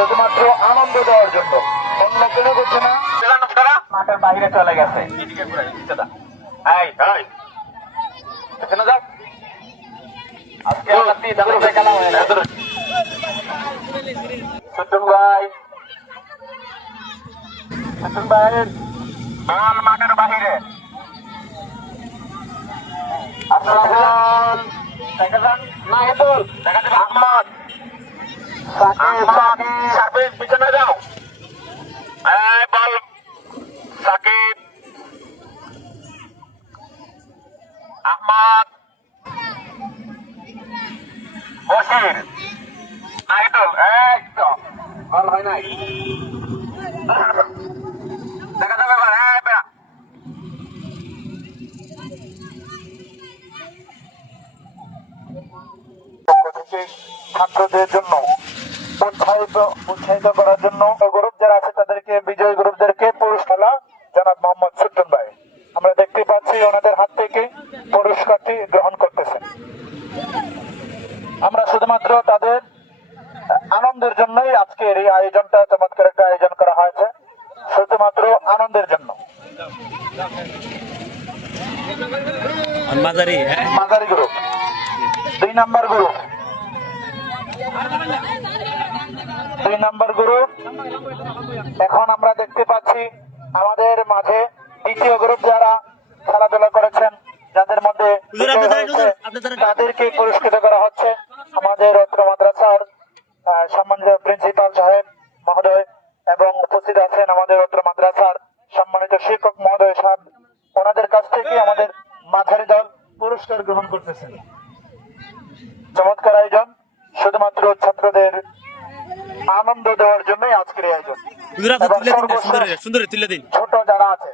শুধুমাত্র আনন্দ দেওয়ার জন্য, অন্য কোনো কিছু না। মাঠের বাইরে চলে গেছে। আজকে খেলা হয় না। সুটুন ভাই, সুটুন ভাইয়ের বল মাঠের বাহিরে। আহমদ সাকিব পিছনে যাও। বল সাকিব, আহমদ, বশির, নাইদুল। একদম বল হয় নাই, দেখা যাবে। ছাত্রদের জন্য উৎসাহিত করার জন্য গ্রুপ যারা আছে তাদেরকে, বিজয়ী গ্রুপদেরকে পুরস্কার জনাব মোহাম্মদ সুট্টন ভাই, আমরা দেখতে পাচ্ছি ওনাদের হাত থেকে পুরস্কারটি গ্রহণ করতেছেন। আমরা শুধুমাত্র তাদের আনন্দের জন্যই আজকের এই আয়োজনটা, চমৎকার একটা আয়োজন করা হয়েছে, শুধুমাত্র আনন্দের জন্য। মাঝারি গ্রুপ, 2 নম্বর গ্রুপ, 2 নম্বর গ্রুপ। এখন আমরা দেখতে পাচ্ছি আমাদের মাঝে দ্বিতীয় গ্রুপ যারা খেলাধুলা করেছেন, যাদের মধ্যে তাদেরকে পুরস্কৃত করা হচ্ছে। আমাদের অত্র মাদ্রাসার সম্মানিত প্রিন্সিপাল সাহেব মহোদয় এবং উপস্থিত আছেন আমাদের অত্র মাদ্রাসার সম্মানিত শিক্ষক মহোদয় সাহেব, ওনাদের কাছ থেকে আমাদের মাঝারি দল পুরস্কার গ্রহণ করতেছেন। চমৎকার আয়োজন, শুধুমাত্র ছাত্রদের আনন্দ দেওয়ার জন্যই আজকের আয়োজন। ছোট যারা আছে,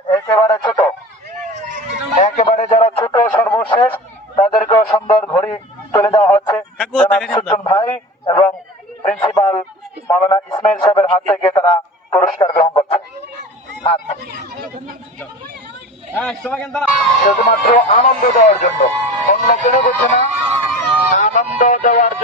একেবারে যারা ছোট সর্বশেষ, তাদেরকেও সুন্দর ঘড়ি তুলে দেওয়া হচ্ছে সুট্টন ভাই এবং প্রিন্সিপাল মাওলানা ইসমাইল সাহেবের হাত থেকে তারা পুরস্কার গ্রহণ করছে। শুধুমাত্র আনন্দ দেওয়ার জন্য, অন্য কোনো কিছু না, আনন্দ দেওয়ার জন্য।